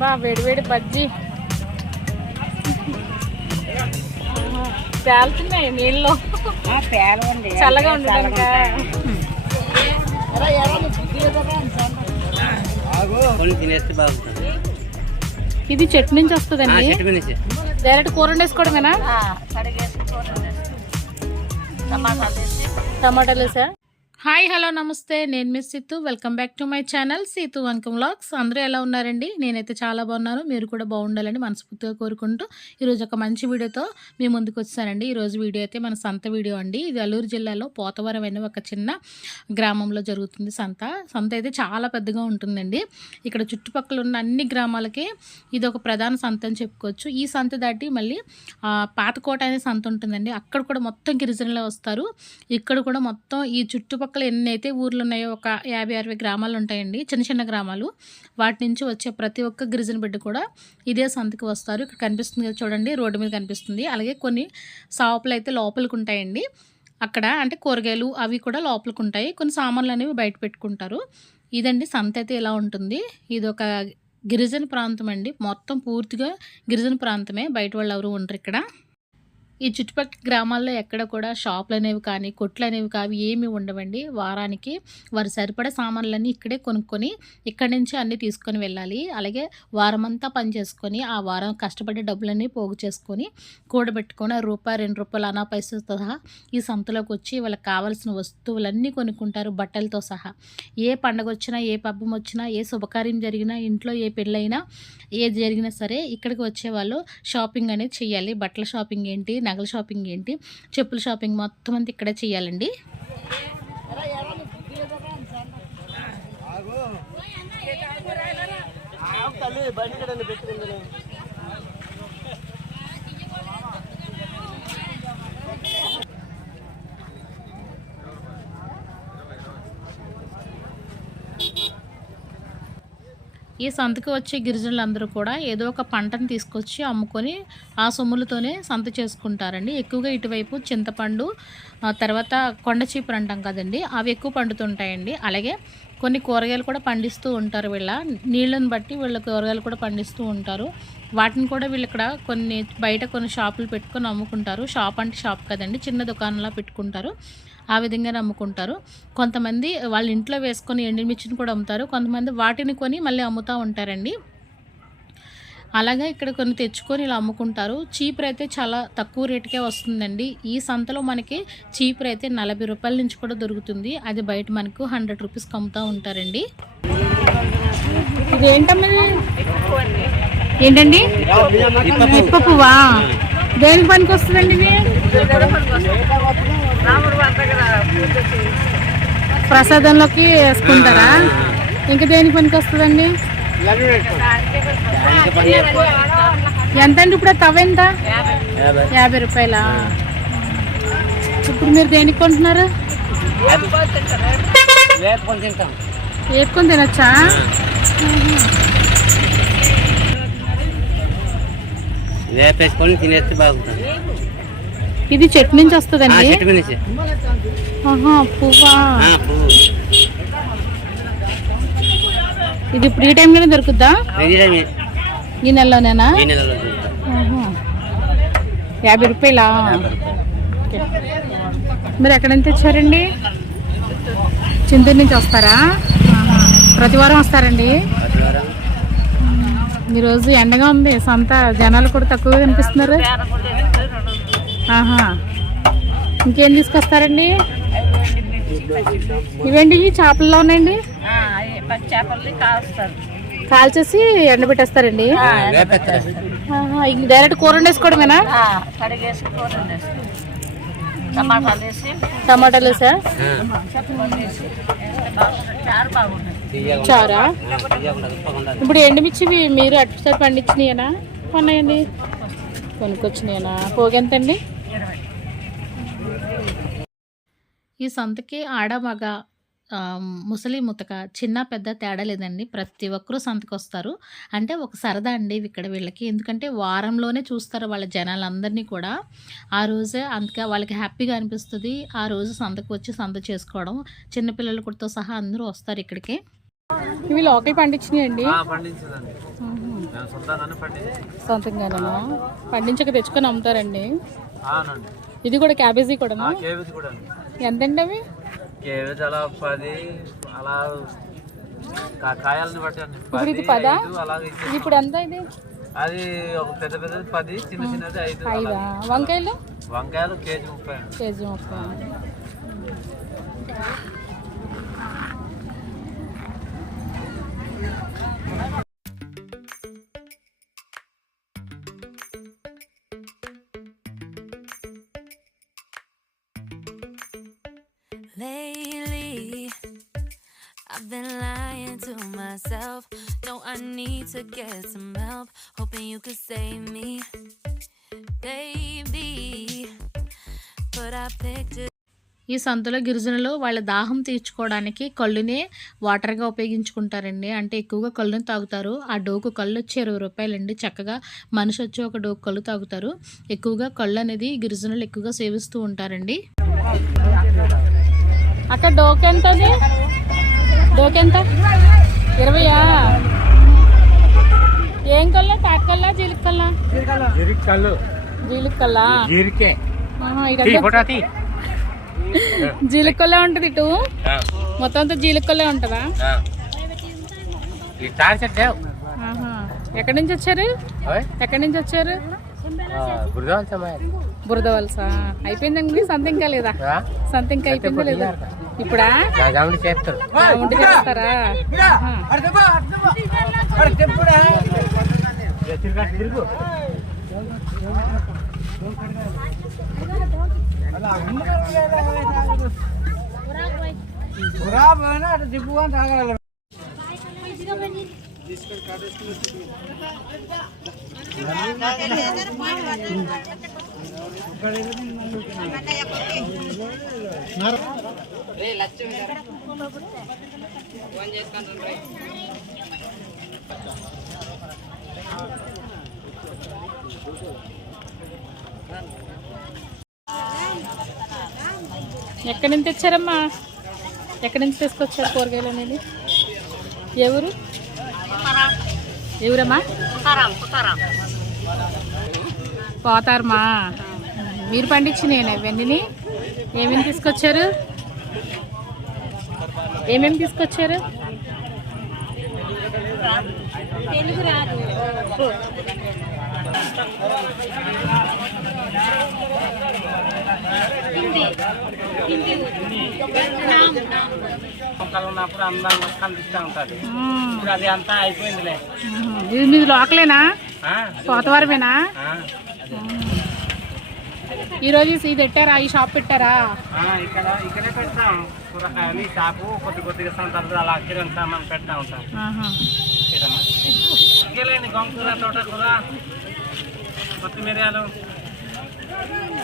బా వేడి వేడి బజ్జీ. తేలుతున్నాయి నీళ్ళు. చల్లగా ఉండడానికి బాగుంటుంది. ఇది చెట్టు నుంచి ఆ, వస్తుందండి. డైరెక్ట్ కూర వండేసుకోవడమేనా? టమాటాలు వేసి? హాయ్ హలో నమస్తే. నేను miss Seetu welcome back to my channel Seetu Vankam vlogs. అందరూ ఎలా ఉన్నారండి? నేనైతే చాలా బాగున్నాను. మీరు కూడా బాగుండాలని మనస్ఫూర్తిగా కోరుకుంటూ ఈరోజు ఒక మంచి వీడియోతో మీ ముందుకు వచ్చానండి. ఈరోజు వీడియో అయితే మన సంత వీడియో అండి. ఇది అల్లూరు జిల్లాలో పోతవరం అనే ఒక చిన్న గ్రామంలో జరుగుతుంది సంత. సంత అయితే చాలా పెద్దగా ఉంటుందండి. ఇక్కడ చుట్టుపక్కల ఉన్న అన్ని గ్రామాలకి ఇది ఒక ప్రధాన సంత అని చెప్పుకోవచ్చు. ఈ సంత దాటి మళ్ళీ పాతకోట అనే సంత ఉంటుందండి. అక్కడ కూడా మొత్తం గిరిజనులే వస్తారు. ఇక్కడ కూడా మొత్తం ఈ చుట్టుపక్కల చుట్టుపక్కల ఎన్నైతే ఊర్లు ఉన్నాయో ఒక యాభై అరవై గ్రామాలు ఉంటాయండి. చిన్న చిన్న గ్రామాలు. వాటి నుంచి వచ్చే ప్రతి ఒక్క గిరిజన బిడ్డ కూడా ఇదే సంతకి వస్తారు. ఇక్కడ కనిపిస్తుంది కదా చూడండి రోడ్డు మీద కనిపిస్తుంది. అలాగే కొన్ని షాపులు అయితే లోపలికి ఉంటాయండి. అక్కడ అంటే కూరగాయలు అవి కూడా లోపలికి ఉంటాయి. కొన్ని సామాన్లు అనేవి బయట పెట్టుకుంటారు. ఇదండి సంత అయితే ఇలా ఉంటుంది? ఇది ఒక గిరిజన ప్రాంతం అండి. మొత్తం పూర్తిగా గిరిజన ప్రాంతమే. బయట వాళ్ళు ఎవరు ఉండరు ఇక్కడ. ఈ చుట్టుపక్కల గ్రామాల్లో ఎక్కడ కూడా షాపులు అనేవి కానీ కొట్లు అనేవి కావి ఏమి ఉండవండి. వారానికి వారు సరిపడే సామాన్లన్నీ ఇక్కడే కొనుక్కొని ఇక్కడి నుంచి అన్నీ తీసుకొని వెళ్ళాలి. అలాగే వారమంతా పని చేసుకొని ఆ వారం కష్టపడే డబ్బులన్నీ పోగు చేసుకొని కూడబెట్టుకొని ఆ రూపాయి రెండు రూపాయలు అనా పైసలతో సహా ఈ సంతలోకి వచ్చి వాళ్ళకి కావాల్సిన వస్తువులన్నీ కొనుక్కుంటారు బట్టలతో సహా. ఏ పండగ వచ్చినా ఏ పబ్బం వచ్చినా ఏ శుభకార్యం జరిగినా ఇంట్లో ఏ పెళ్ళైనా ఏది జరిగినా సరే ఇక్కడికి వచ్చే వాళ్ళు షాపింగ్ అనేది చేయాలి బట్టల షాపింగ్ ఏంటి నగల షాపింగ్ ఏంటి? చెప్పుల షాపింగ్ మొత్తం అంతా ఇక్కడే చేయాలండి. ఈ సంతకి వచ్చే గిరిజనులందరూ కూడా ఏదో ఒక పంటను తీసుకొచ్చి అమ్ముకొని ఆ సొమ్ములతోనే సంత చేసుకుంటారండి. ఎక్కువగా ఇటువైపు చింతపండు తర్వాత కొండ చీపురు అంటాం కదండి అవి ఎక్కువ పండుతుంటాయండి. అలాగే కొన్ని కూరగాయలు కూడా పండిస్తూ ఉంటారు వీళ్ళ. నీళ్ళను బట్టి వీళ్ళ కూరగాయలు కూడా పండిస్తూ ఉంటారు. వాటిని కూడా వీళ్ళు ఇక్కడ కొన్ని బయట కొన్ని షాపులు పెట్టుకొని అమ్ముకుంటారు. షాప్ అంటే షాప్ కదండి చిన్న దుకాణంలా పెట్టుకుంటారు. ఆ విధంగా అమ్ముకుంటారు కొంతమంది వాళ్ళ ఇంట్లో వేసుకొని ఎండుమిర్చిని కూడా అమ్ముతారు. కొంతమంది వాటిని కొని మళ్ళీ అమ్ముతూ ఉంటారండి. అలాగే ఇక్కడ కొన్ని తెచ్చుకొని ఇలా అమ్ముకుంటారు. చీపురు అయితే చాలా తక్కువ రేటుకే వస్తుందండి. ఈ సంతలో మనకి చీపురు అయితే నలభై రూపాయల నుంచి కూడా దొరుకుతుంది. అది బయట మనకు హండ్రెడ్ రూపీస్కి అమ్ముతూ ఉంటారండి. ఏంటండి? ఇప్ప పువ్వా దేనికి పనికి వస్తుందండి ప్రసాదంలోకి వేసుకుంటారా? ఇంకా దేనికి పనికి వస్తుందండి ఎంత అండి ఇప్పుడు తవ ఎంత? యాభై రూపాయలా? ఇప్పుడు మీరు దేనికి కొంటున్నారు? వేపుకొని వేసుకొని తినచ్చా? వేపేసుకొని తినేస్తే బాగుంటుంది. ఇది చెట్టు నుంచి వస్తుందండి? పువ్వా? ఇది ఇప్పుడు ఈ టైంలోనే దొరుకుద్దా? ఈ నెలలోనేనా. యాభై రూపాయలా. మీరు ఎక్కడి నుంచి వచ్చారండి చింతూరు నుంచి వస్తారా. ప్రతి వారం వస్తారండి? ఈరోజు ఎండగా ఉంది. సంత జనాలు కూడా తక్కువగా కనిపిస్తున్నారు. ఇంకేం తీసుకొస్తారండి? ఇవేంటి? చేపల్లో ఉన్నాయండి? కాల్చేసి ఎండబెట్టేస్తారండి? డైరెక్ట్ కూర వండేసుకోవడమేనా టమాటాలు సార్ చారు. ఇప్పుడు ఎండుమిర్చివి మీరు అటు సైడ్ పండించినాయనా? కొన్నాయండి? కొనుక్కొచ్చినాయనా? పోగెంతండి? ఈ సంతకి ఆడ మగ ముసలి ముతక చిన్న పెద్ద తేడా లేదండి. ప్రతి ఒక్కరూ సంతకు వస్తారు అంటే ఒక సరదా అండి ఇక్కడ వీళ్ళకి. ఎందుకంటే వారంలోనే చూస్తారు వాళ్ళ జనాలందరినీ కూడా. ఆ రోజే అందుకే వాళ్ళకి హ్యాపీగా అనిపిస్తుంది. ఆ రోజు సంతకు వచ్చి సంత చేసుకోవడం. చిన్నపిల్లలు కూడా సహా అందరూ వస్తారు ఇక్కడికి. ఇవి లోకల్ పండించినాయండి. సొంతంగానేనా? పండించక తెచ్చుకొని అమ్ముతారండి. ఇది కూడా క్యాబేజీ కూడా ఎంతండి అవి కేవీస్ అలా పది అలా కాయాలని బట్టి అండి. ఇప్పుడు ఇది పది. ఇది ఇప్పుడు ఎంత ఇది? అది ఒక పెద్ద పెద్దది పది చిన్న చిన్నది ఐదు ఐదా. వంకాయలు? వంకాయలు కేజీ ముప్పై కేజీ ముప్పై. To get some help. Hoping you could save me, baby. But I pictured. ఈ సంతలో గిరిజనులు వాళ్ళ దాహం తీర్చుకోవడానికి కళ్ళునే వాటర్గా ఉపయోగించుకుంటారండి. అంటే ఎక్కువగా కళ్ళుని తాగుతారు. ఆ డోకు కళ్ళు వచ్చి ఇరవై రూపాయలండి. చక్కగా మనిషి వచ్చి ఒక డోకు కళ్ళు తాగుతారు. ఎక్కువగా కళ్ళు అనేది గిరిజనులు ఎక్కువగా సేవిస్తూ ఉంటారండి. అక్కడ డోక్ డోకెంత? డోక్ ఇరవయా? ఏం కల్లా తాటికల్లా జీలికల్లా కళ్ళు జీలికల్లా జీరికే. ఇక్కడ జీలికల్లే ఉంటుంది ఇటు. మొత్తం అంతా జీలికల్లే ఉంటుందా. ఎక్కడి నుంచి వచ్చారు? ఎక్కడి నుంచి వచ్చారు? బురద వలస అయిపోయిందండి సంత ఇంకా లేదా? సంత ఇంకా అయిపోయిందా లేదా? ఇప్పుడా? నా గమని చేస్తారు. ఆ, ఉండి చేస్తారా ఎక్కడి నుంచి తెచ్చారమ్మా? ఎక్కడి నుంచి తీసుకొచ్చారు కూరగాయలు అనేది? ఎవరు ఎవరమ్మా? పోతారమ్మా. మీరు పండించినాయి ఇవన్నీ ఏమేమి తీసుకొచ్చారు? ఏమేమి తీసుకొచ్చారు? మొక్కలు ఉన్నప్పుడు అందంగా కనిపిస్తూ ఉంటుంది. ఇప్పుడు అది అంతా అయిపోయిందిలే. ఇది మీది లోకలేనా? పోతవారమేనా. ఈరోజు ఇది పెట్టారా ఈ షాప్ పెట్టారా ఇక్కడ ఇక్కడే పెడతాం కూరగాయలు ఈ షాపు కొద్ది కొద్దిగా సంతలు అలా కిరణ్ సామాన్ పెడతా ఉంటాం. ఇంకేలేండి గొంగూర తోటకూర కొత్తిమీరలు ఆ, పదివేలు,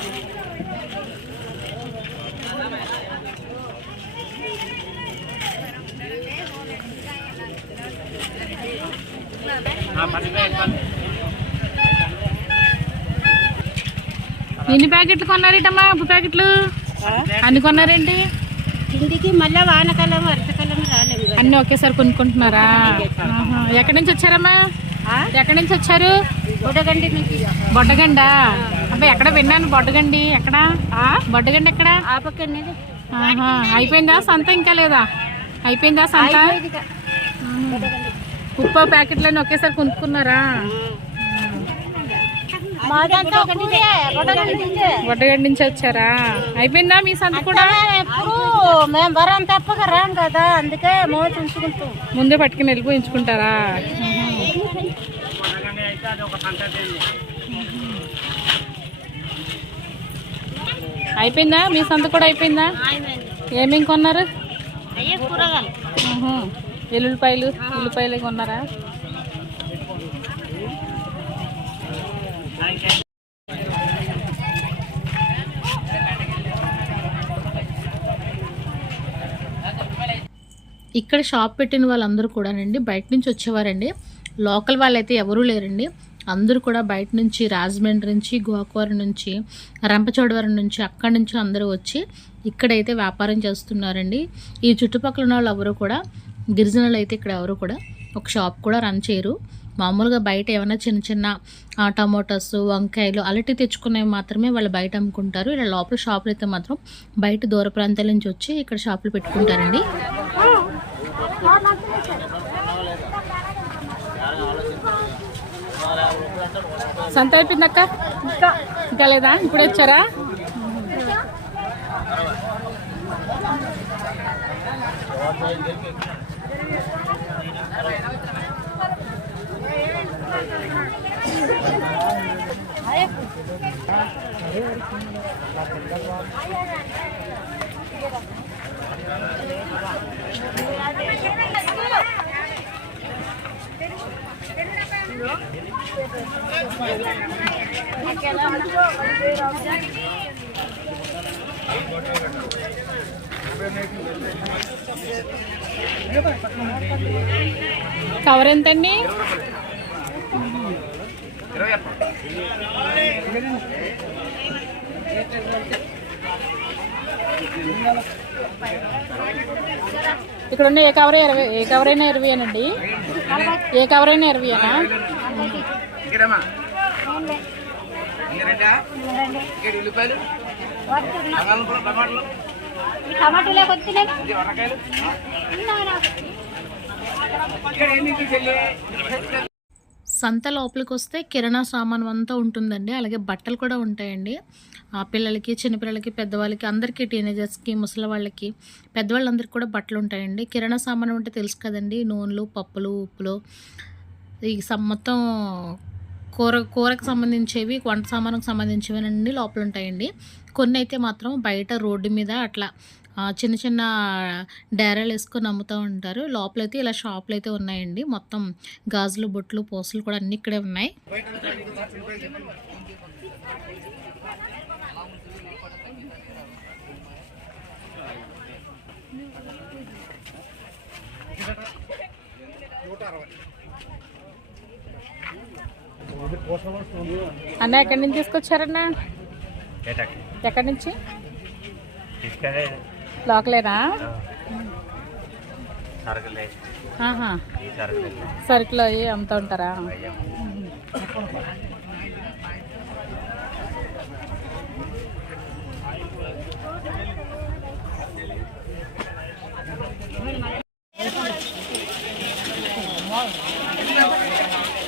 పది. ఎన్ని ప్యాకెట్లు కొన్నారేటమ్మా? ఉప్పు ప్యాకెట్లు? అన్ని కొన్నారేంటి? ఇంటికి మళ్ళీ వానకాలం వర్షకాలం రాలేము అన్ని ఒకేసారి కొనుక్కుంటున్నారా? ఆహా. ఎక్కడి నుంచి వచ్చారమ్మా? ఎక్కడి నుంచి వచ్చారు? బుడగండి నుంచి బొడ్డగండ? అబ్బాయి ఎక్కడ విన్నాను బొడ్డగండి? ఎక్కడ? బొడ్డగండి ఎక్కడ? ఆ పక్కనే ఆహా. అయిపోయిందా? సంత ఇంకా లేదా? అయిపోయిందా సంత? ఉప్పు ప్యాకెట్లన్నీ ఒకేసారి కొనుక్కున్నారా? బుడగండి నుంచే వచ్చారా? అయిపోయిందా మీ సంత కూడా? ఎప్పుడు మేము వరం తప్పక రాం కదా అందుకే మోచి ఉంచుకుంటాం ముందే పట్టుకుని వెళ్ళిపోయించుకుంటారా. అయిపోయిందా? మీ సంత కూడా అయిపోయిందా? ఏమేమి కొన్నారు. ఎల్లుల్లిపాయలు ఉల్లిపాయలు కొన్నారా? ఇక్కడ షాప్ పెట్టిన వాళ్ళందరూ కూడానండి బయట నుంచి వచ్చేవారండి. లోకల్ వాళ్ళైతే ఎవరూ లేరండి. అందరూ కూడా బయట నుంచి రాజమండ్రి నుంచి గోకవరం నుంచి రంపచోడవరం నుంచి అక్కడి నుంచి అందరూ వచ్చి ఇక్కడైతే వ్యాపారం చేస్తున్నారండి. ఈ చుట్టుపక్కల ఉన్న వాళ్ళు ఎవరు కూడా గిరిజనులు అయితే ఇక్కడ ఎవరు కూడా ఒక షాప్ కూడా రన్ చేయరు. మామూలుగా బయట ఏమైనా చిన్న చిన్న టమోటాస్ వంకాయలు అలాంటివి తెచ్చుకునేవి మాత్రమే వాళ్ళు బయట అమ్ముకుంటారు. ఇలా లోపల షాపులు అయితే మాత్రం బయట దూర ప్రాంతాల నుంచి వచ్చి ఇక్కడ షాపులు పెట్టుకుంటారండి. సంత అయిపోయిందక్క. ఇంకా ఇంకా లేదా? ఇప్పుడు వచ్చారా? కవర్ ఎంతండి? ఇక్కడ ఉన్న ఏ కవర్ ఇరవై ఏ కవర్ అయినా ఇరవైనండి ఏ కవర్ అయినా ఇరవైనా టమాటోలే? కొద్దిలే సంత లోపలికి వస్తే కిరాణా సామాన్ అంతా ఉంటుందండి అలాగే బట్టలు కూడా ఉంటాయండి. పిల్లలకి చిన్నపిల్లలకి పెద్దవాళ్ళకి అందరికీ టీనేజర్స్కి ముసలి వాళ్ళకి పెద్దవాళ్ళందరికీ కూడా బట్టలు ఉంటాయండి. కిరాణా సామాను అంటే తెలుసు కదండి నూనెలు పప్పులు ఉప్పులు. ఈ సం- మొత్తం కూర కూరకు సంబంధించేవి వంట సామానుకు సంబంధించినవి లోపల ఉంటాయండి. కొన్ని అయితే మాత్రం బయట రోడ్డు మీద అట్లా చిన్న చిన్న డేరాలు వేసుకొని అమ్ముతూ ఉంటారు. లోపలైతే ఇలా షాపులు అయితే ఉన్నాయండి. మొత్తం గాజులు బొట్లు పూసలు కూడా అన్నీ ఇక్కడే ఉన్నాయి. అన్న ఎక్కడి నుంచి తీసుకొచ్చారన్న? ఎక్కడి నుంచి? లోకలేనా? సరుకులు. అవి అమ్ముతూ ఉంటారా?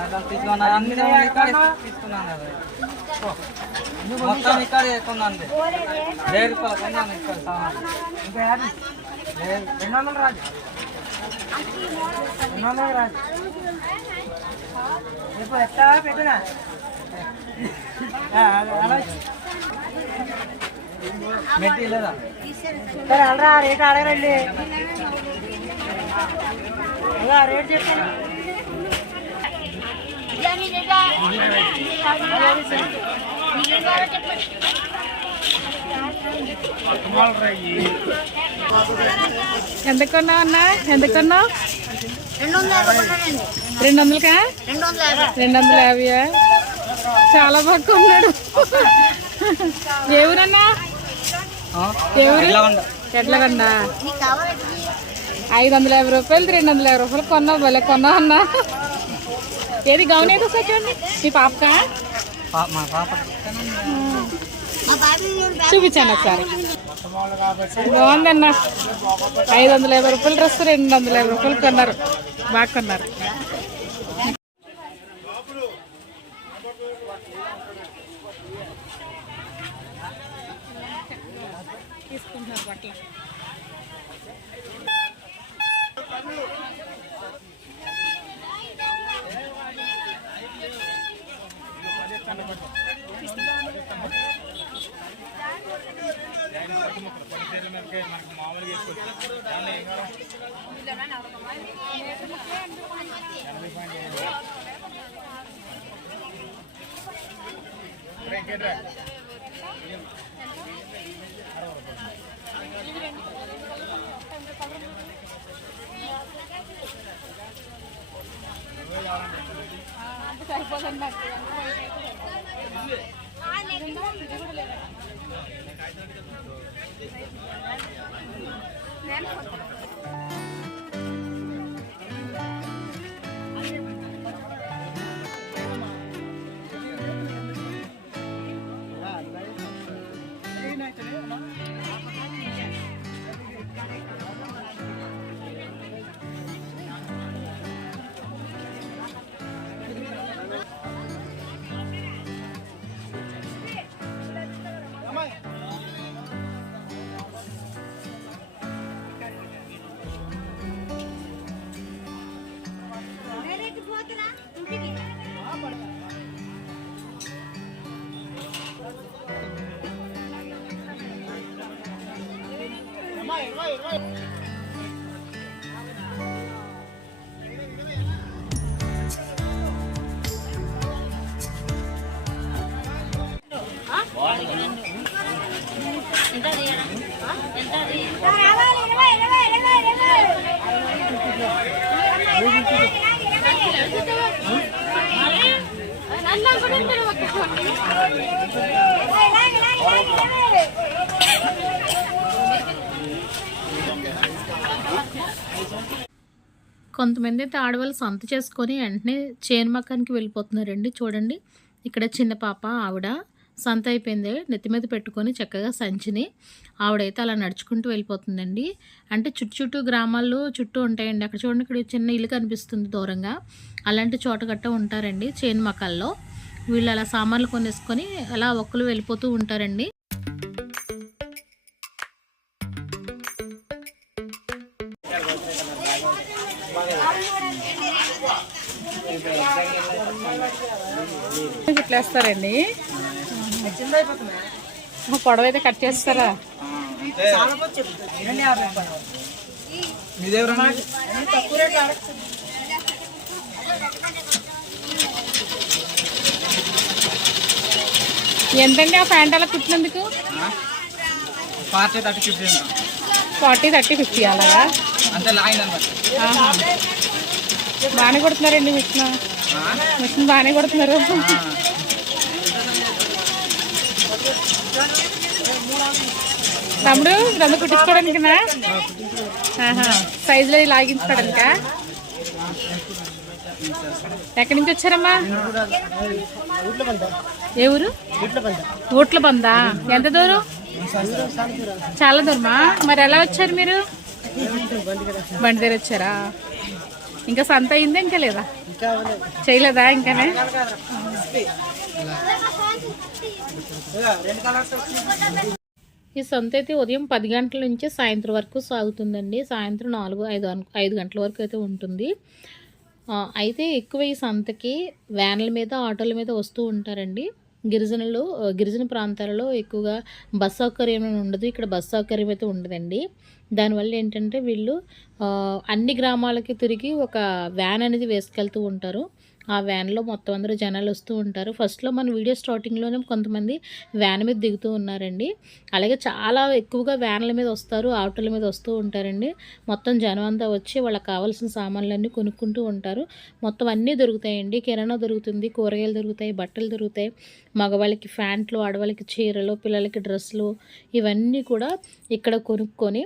ఆహా. మొత్తం ఇక్కడ కొన్నాను. వెయ్యి కొన్నాను ఇక్కడ సామాన్. రాజు. రాజు. ఇప్పుడు ఎట్లా పెట్టినా? మెట్టి లేదా? సరే అలరా రేట్ అడగరండి. రేట్ చెప్పండి. ఎంత కొన్నావు అన్న? ఎంత కొన్నావు రెండు వందలకా రెండు వందల యాభైయా? చాలా బాగా కొన్నాడు. ఏ ఊరన్నా? ఏ ఊరు? కావాలంటే ఐదు వందల యాభై రూపాయలు రెండు వందల యాభై రూపాయలు కొన్నావు భలే కొన్నావు అన్నా. ఏది గౌన్ ఏదో చూడండి మీ పాపకా చూపించాను ఒకసారి. బాగుందన్న. ఐదు వందల యాభై రూపాయల డ్రెస్ రెండు వందల యాభై రూపాయలు కొన్నారు. బాగా కొన్నారు. తీసుకుంటున్నారు బట్టలు. Terima kasih telah! はい కొంతమంది అయితే ఆడవాళ్ళు సొంత చేసుకొని వెంటనే చేను మకానికి వెళ్ళిపోతున్నారండి. చూడండి. ఇక్కడ చిన్న పాప ఆవిడ సంత అయిపోయింది. నెత్తి మీద పెట్టుకొని చక్కగా సంచిని ఆవిడైతే అలా నడుచుకుంటూ వెళ్ళిపోతుందండి. అంటే చుట్టూ చుట్టూ గ్రామాల్లో చుట్టూ ఉంటాయండి. అక్కడ చూడండి ఇక్కడ చిన్న ఇల్లు కనిపిస్తుంది దూరంగా. అలాంటి చోట గట్ట ఉంటారండి చేను మకాల్లో. వీళ్ళు అలా సామాన్లు కొనేసుకొని అలా ఒక్కరు వెళ్ళిపోతూ ఉంటారండి. ఇట్లా వేస్తారండి పొడవ అయితే కట్ చేస్తారా? ఎంతండి ఆ ప్యాంట్ అలా కుట్టినందుకు? Forty thirty fifty forty thirty fifty అలాగా? అంతే లాగిన అనమాట ఆహా. బాగానే కొడుతున్నారండి మిషన్ మిషన్ బాగానే కొడుతున్నారు. తమ్ముడు రెండు కుట్టించుకోవడానికి సైజులో లాగించుకోవడానిక? ఎక్కడి నుంచి వచ్చారమ్మా? ఏ ఊరు? ఓట్ల బందా. ఎంత దూరం? చాలా దూరమా? మరి ఎలా వచ్చారు మీరు? బండి దగ్గర వచ్చారా? ఇంకా సంత అయిందా ఇంకా లేదా? చేయలేదా ఇంకానే? ఈ సంత అయితే ఉదయం పది గంటల నుంచి సాయంత్రం వరకు సాగుతుందండి. సాయంత్రం నాలుగు ఐదు ఐదు గంటల వరకు అయితే ఉంటుంది. ఆ, అయితే ఎక్కువ ఈ సంతకి వ్యాన్ల మీద ఆటోల మీద వస్తూ ఉంటారండి. గిరిజనులు గిరిజన ప్రాంతాలలో ఎక్కువగా బస్ సౌకర్యం అని ఉండదు. ఇక్కడ బస్ సౌకర్యం అయితే ఉండదండి. దానివల్ల ఏంటంటే వీళ్ళు అన్ని గ్రామాలకి తిరిగి ఒక వ్యాన్ అనేది వేసుకెళ్తూ ఉంటారు. ఆ వ్యాన్లో మొత్తం అందరూ జనాలు వస్తూ ఉంటారు. ఫస్ట్లో మన వీడియో స్టార్టింగ్లోనే కొంతమంది వ్యాన్ మీద దిగుతూ ఉన్నారండి. అలాగే చాలా ఎక్కువగా వ్యాన్ల మీద వస్తారు ఆటోల మీద వస్తూ ఉంటారండి. మొత్తం జనం అంతా వచ్చి వాళ్ళకి కావాల్సిన సామాన్లన్నీ కొనుక్కుంటూ ఉంటారు. మొత్తం అన్నీ దొరుకుతాయండి. కిరాణా దొరుకుతుంది కూరగాయలు దొరుకుతాయి బట్టలు దొరుకుతాయి. మగవాళ్ళకి ప్యాంట్లు ఆడవాళ్ళకి చీరలు పిల్లలకి డ్రెస్సులు ఇవన్నీ కూడా ఇక్కడ కొనుక్కొని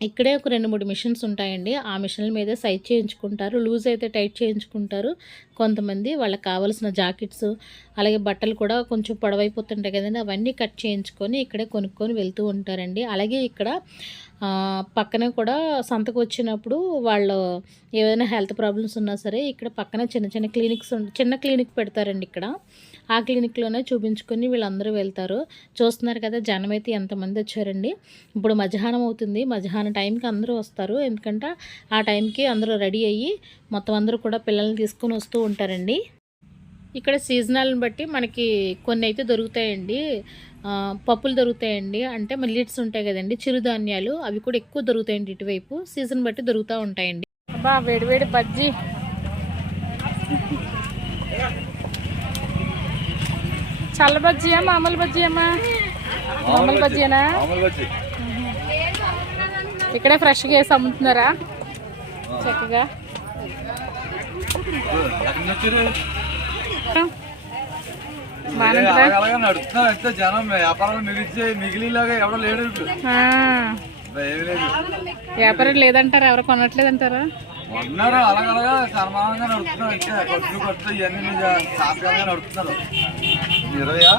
ఇక్కడే ఒక రెండు మూడు మిషన్స్ ఉంటాయండి. ఆ మిషన్ల మీద సైజ్ చేయించుకుంటారు. లూజ్ అయితే టైట్ చేయించుకుంటారు. కొంతమంది వాళ్ళకి కావాల్సిన జాకెట్స్ అలాగే బట్టలు కూడా కొంచెం పొడవైపోతుంటాయి కదండి. అవన్నీ కట్ చేయించుకొని ఇక్కడే కొనుక్కొని వెళ్తూ ఉంటారండి. అలాగే ఇక్కడ పక్కనే కూడా సంతకు వచ్చినప్పుడు వాళ్ళు ఏదైనా హెల్త్ ప్రాబ్లమ్స్ ఉన్నా సరే ఇక్కడ పక్కన చిన్న చిన్న క్లినిక్స్ చిన్న క్లినిక్ పెడతారండి ఇక్కడ. ఆ క్లినిక్లోనే చూపించుకొని వీళ్ళందరూ వెళ్తారు. చూస్తున్నారు కదా జనం అయితే ఎంతమంది వచ్చారండి. ఇప్పుడు మధ్యాహ్నం అవుతుంది. మధ్యాహ్నం టైంకి అందరూ వస్తారు. ఎందుకంటే ఆ టైంకి అందరూ రెడీ అయ్యి మొత్తం అందరూ కూడా పిల్లల్ని తీసుకొని వస్తూ ఉంటారండి. ఇక్కడ సీజనల్ని బట్టి మనకి కొన్ని అయితే దొరుకుతాయండి. పప్పులు దొరుకుతాయండి. అంటే మిల్లెట్స్ ఉంటాయి కదండి చిరుధాన్యాలు అవి కూడా ఎక్కువ దొరుకుతాయండి ఇటువైపు. సీజన్ బట్టి దొరుకుతూ ఉంటాయండి. బా వేడి వేడి బజ్జీ. చల్ల బజ్జీయా? మామూలు బజ్జీ. అమ్మా మామూలు బజ్జీనా ఇక్కడే ఫ్రెష్గా వేసి అమ్ముతున్నారా? చక్కగా. వ్యాపారం లేదంటారా? ఎవరు కొనట్లేదంటారా? ఉన్నారు అలాగలగా సన్మానంగా ఖర్చు ఇవన్నీ సాఫ్ట్గా ఇరవయా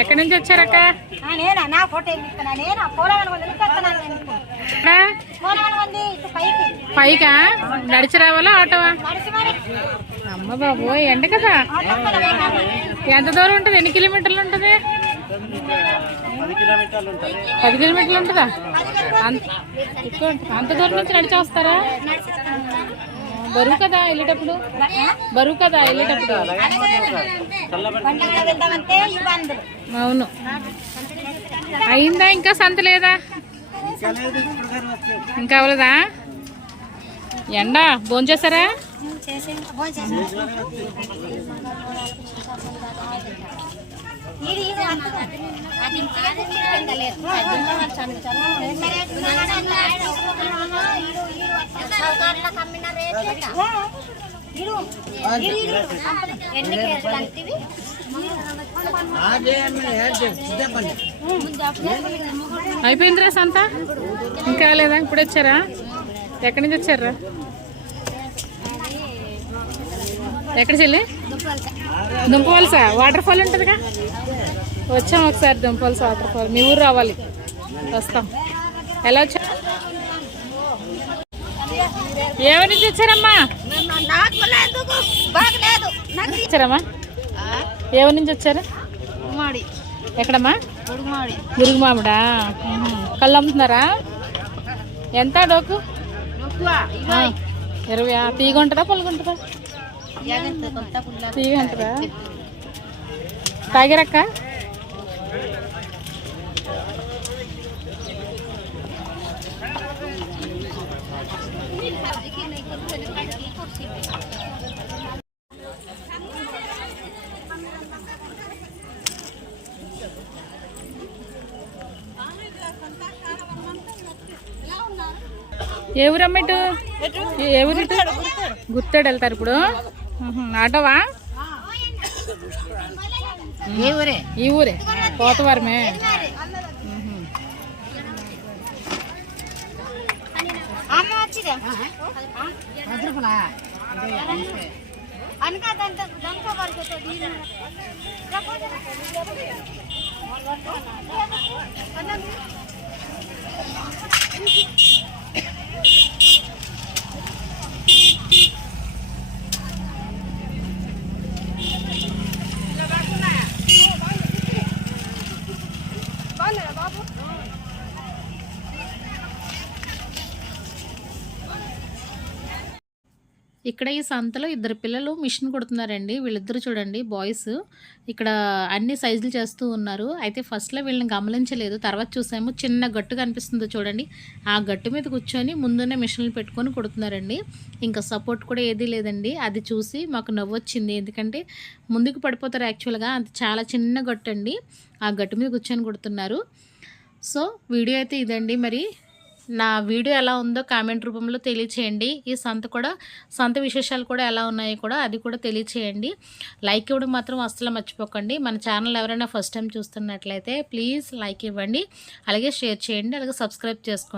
ఎక్కడి నుంచి వచ్చారక్క? పైకి. పైకా? నడిచి రావాలా ఆటోవా అమ్మ బాబు ఎండ కదా. ఎంత దూరం ఉంటుంది? ఎన్ని కిలోమీటర్లు ఉంటుంది? పది కిలోమీటర్లు ఉంటుందా. అంత ఎక్కువ ఉంటుంది. అంత దూరం నుంచి నడిచి వస్తారా? బరువు కదా వెళ్ళేటప్పుడు? బరువు కదా వెళ్ళేటప్పుడు? అవును. అయిందా ఇంకా సంత లేదా? ఇంకా అవ్వలేదా? ఎండ? భోంచేస్తారా అయిపోయిందిరా సంత? ఇంకా లేదా ఇప్పుడు వచ్చారా? ఎక్కడి నుంచి వచ్చారా? ఎక్కడ చెల్లి దుంపవలస. వాటర్ ఫాల్ ఉంటుందిగా? వచ్చాం ఒకసారి దుంపవలస వాటర్ ఫాల్ మీ ఊరు రావాలి. వస్తాం. ఎలా వచ్చా? ఎవరి నుంచి వచ్చారమ్మా? వచ్చారమ్మా? ఎవరి నుంచి వచ్చారు? ఎక్కడమ్మా? మాడి మురుగు మామిడా కళ్ళు అమ్ముతున్నారా? ఎంత డోకు? ఇరవై. తీగ ఉంటుందా? పుల్ల తీగ ఉంటుందా ఏ ఊరమ్మ ఇటు? ఏ- ఊరు ఇటు? గుర్తాడు వెళ్తారు ఇప్పుడు. ఆటోవా ఏ ఊరే ఈ ఊరే పోతవారమే అమ్మ వచ్చిదా అనకా దంత దంత పడుతుంది ఇక్కడ ఈ సంతలో ఇద్దరు పిల్లలు మిషన్ కుడుతున్నారండి. వీళ్ళిద్దరు చూడండి బాయ్స్. ఇక్కడ అన్ని సైజులు చేస్తూ ఉన్నారు. అయితే ఫస్ట్లో వీళ్ళని గమనించలేదు. తర్వాత చూసాము చిన్న గట్టు కనిపిస్తుందో చూడండి. ఆ గట్టు మీద కూర్చొని ముందునే మిషన్లు పెట్టుకొని కుడుతున్నారండి. ఇంకా సపోర్ట్ కూడా ఏదీ లేదండి. అది చూసి మాకు నవ్వు వచ్చింది. ఎందుకంటే ముందుకు పడిపోతారు యాక్చువల్గా. అంత చాలా చిన్న గట్టు అండి ఆ గట్టు మీద కూర్చొని కుడుతున్నారు. సో వీడియో అయితే ఇదండి. మరి నా వీడియో ఎలా ఉందో కామెంట్ రూపంలో తెలియచేయండి. ఈ సంత కూడా సంత విశేషాలు కూడా ఎలా ఉన్నాయో కూడా అది కూడా తెలియచేయండి. లైక్ ఇవ్వడం మాత్రం అస్సలు మర్చిపోకండి. మన ఛానల్ ఎవరైనా ఫస్ట్ టైం చూస్తున్నట్లయితే ప్లీజ్ లైక్ ఇవ్వండి. అలాగే షేర్ చేయండి. అలాగే సబ్స్క్రైబ్ చేసుకోండి.